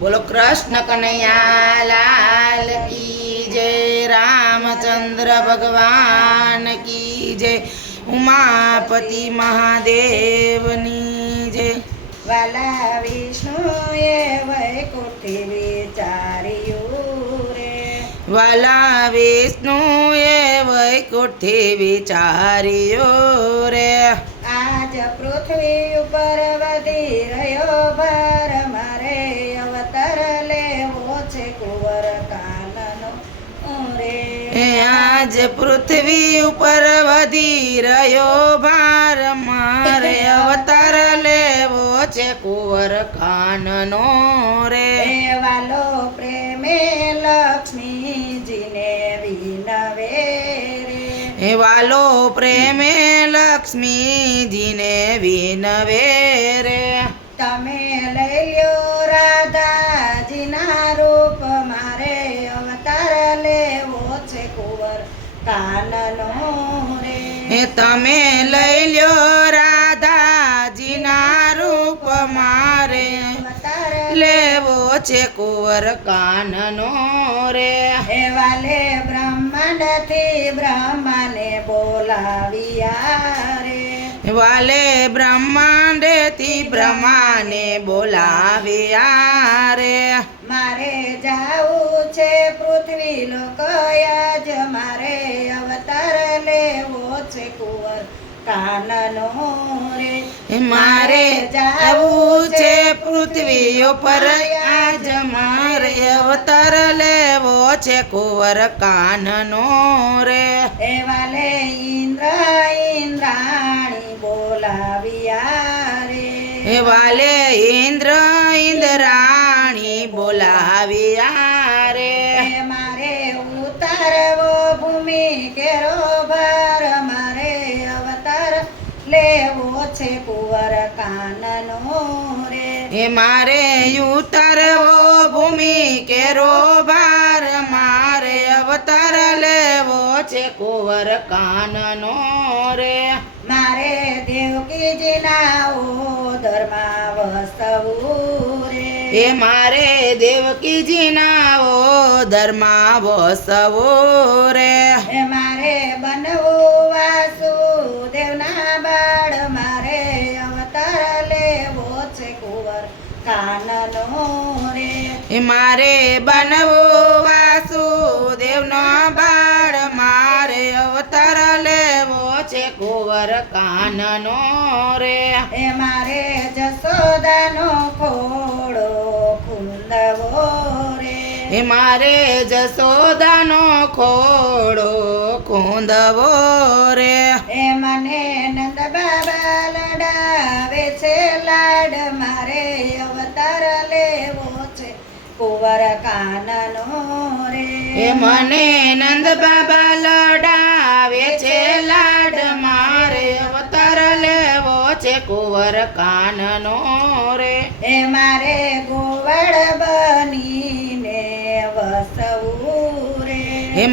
बोलो कृष्ण कन्हैया लाल की जय। रामचंद्र भगवान की जय। उमापति महादेवनी जय। વાલા વિષ્ણુએ વૈકુંઠે વિચાર્યું રે, વાલા વિષ્ણુએ વૈકુંઠે વિચાર્યો રે, આજ પૃથ્વી ઉપર વધી રહ્યો ભાર, મારે અવતાર લેવો છે કુંવર કાનનો રે. આજ પૃથ્વી ઉપર વધી રહ્યો ભાર, મારે અવતાર લેવો છે કુંવર કાનનો રે. વાલો પ્રેમે લક્ષ્મીજીને વિનવે રે, વાલો પ્રેમે લક્ષ્મીજીને વિનવે રે. તમે લઈ લ્યો રાધાજીના રૂપ, મારે અવતાર લેવો છે કુંવર કાનનો રે. તમે લઈ લ્યો રાધાજીના રૂપ, મારે અવતાર લેવો છે કુંવર કાનનો રે. વાલે બ્રહ્માંડથી બ્રહ્માને બોલાવ્યા રે, વાલે બ્રહ્માંડેથી બ્રહ્માને બોલાવ્યા રે. મારે જાવું છે પૃથ્વી લોકયાજ, મારે અવતાર લેવો છે કુંવર કાનનો રે. મારે જાવું છે પૃથ્વી ઉપર આજ, મારે અવતાર લેવો છે કુંવર કાનનો રે. વાલે ઇન્દ્રાણી બોલાવ્યા રે, વાલે ઇન્દ્રાણી બોલાવ્યા રે. મારે ઉતારવો ભૂમિ કેરો ભાર, મારે અવતાર લેવો છે કુંવર કાનનો રે. મારે ઉતારવો ભૂમિ કેરો ભાર, મારે અવતાર લેવો છે કુંવર કાનનો રે. મારે દેવકીજીના ઓદરમાં વસવું રે, મારે દેવકીજીના ઓદરમાં વસવો રે. મારે બનવું વાસુદેવના બાળ, મારે અવતાર લેવો છે કુંવર કાનનો રે. મારે બનવો વાસુદેવનો બાળ, મારે અવતાર લેવો છે કુંવર કાનનો રે. મારે જશોદાનો ખોડો ખૂંદવો રે, મારે જશોદાનો ખોડો ખૂંદવો રે. મને નંદ બાબા લડાવે છે લાડ, મારે અવતાર લેવો છે કુંવર કાનનો રે. મને નંદ બાબા લડાવે છે લાડ, મારે અવતાર લેવો છે કુંવર કાનનો રે. મારે ગોવળ બનીને વસવું રે,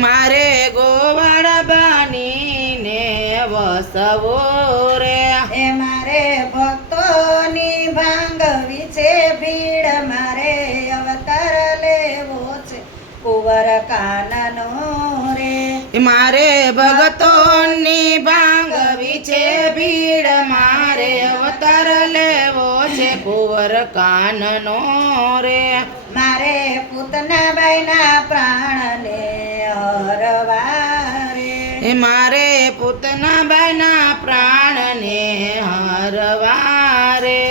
મારે ગોવાળ બનીને વસવો રે. મારે ભક્તોની ભાંગવી છે ભીડ, મારે અવતાર લેવો છે કુંવર કાનનો રે. મારે ભગતોની ભાંગવી છે ભીડ, મારે અવતાર લેવો છે કુંવર કાનનો રે. મારે પૂતના બાઈના પ્રાણને હરવા રે, મારે પૂતના બાઈના પ્રાણને હરવા રે.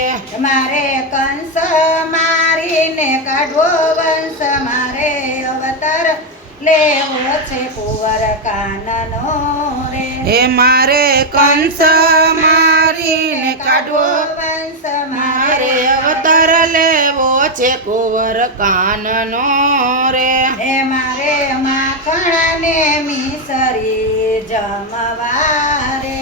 મારે કંસ મારીને કાઢવો વંશ, મારે અવતાર લેવો છે કુંવર કાનનો રે. મારે કંસ મારીને કાઢવો વંશ, મારે અવતાર લેવો છે કુંવર કાનનો રે. મારે માખણને મિસરી જમવા રે,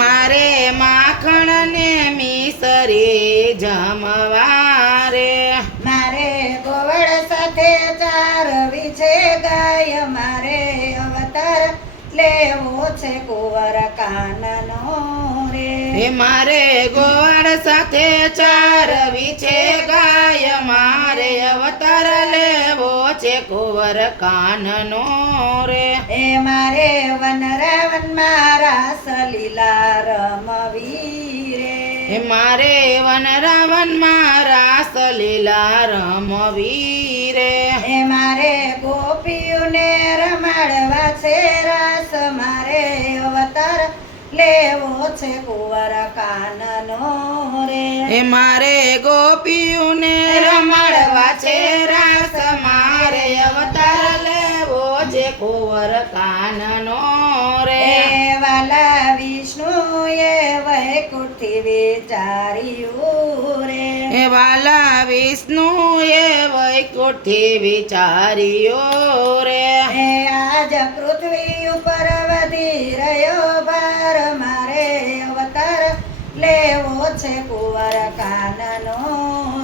મારે માખણને મિસરી જમવા રે. મારે ગોવળ સાથે ચારવી છે ગાય, મારે અવતાર લેવો છે કુંવર કાનનો રે. હે મારે ગોવાળ સાથે ચારવી છે ગાય મારે અવતાર લેવો છે કુંવર કાનનો રે એ મારે વનરાવનમાં રાસ લીલા રમવી રે હે મારે વન રાવણમાં રાસ લીલા રમવી રે એ મારે ગોપીઓને રમાડવા છે રાસ મારે અવતાર લેવો છે કુંવર કાનનો રે હે મારે ગોપીઓને રમાડવા છે રાસ મારે અવતાર લેવો છે કુંવર કાનનો રે એ વાલા વિષ્ણુએ વૈકુંઠથી વિચાર્યું રે હે વાલા વિષ્ણુએ વૈકુંઠથી વિચાર્યો રે એ આજ પૃથ્વી ઉપર વધી રહ્યો ભાર મારે અવતાર લેવો છે કુંવર કાનનો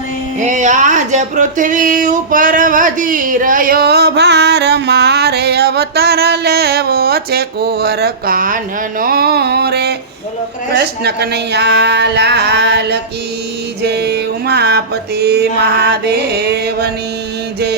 રે હે આજ પૃથ્વી ઉપર વધી રહ્યો ભાર મારે અવતાર લેવો છે કુંવર કાનનો રે બોલો કૃષ્ણ કનૈયા લાલ કી જય ઉમાપતિ મહાદેવની જય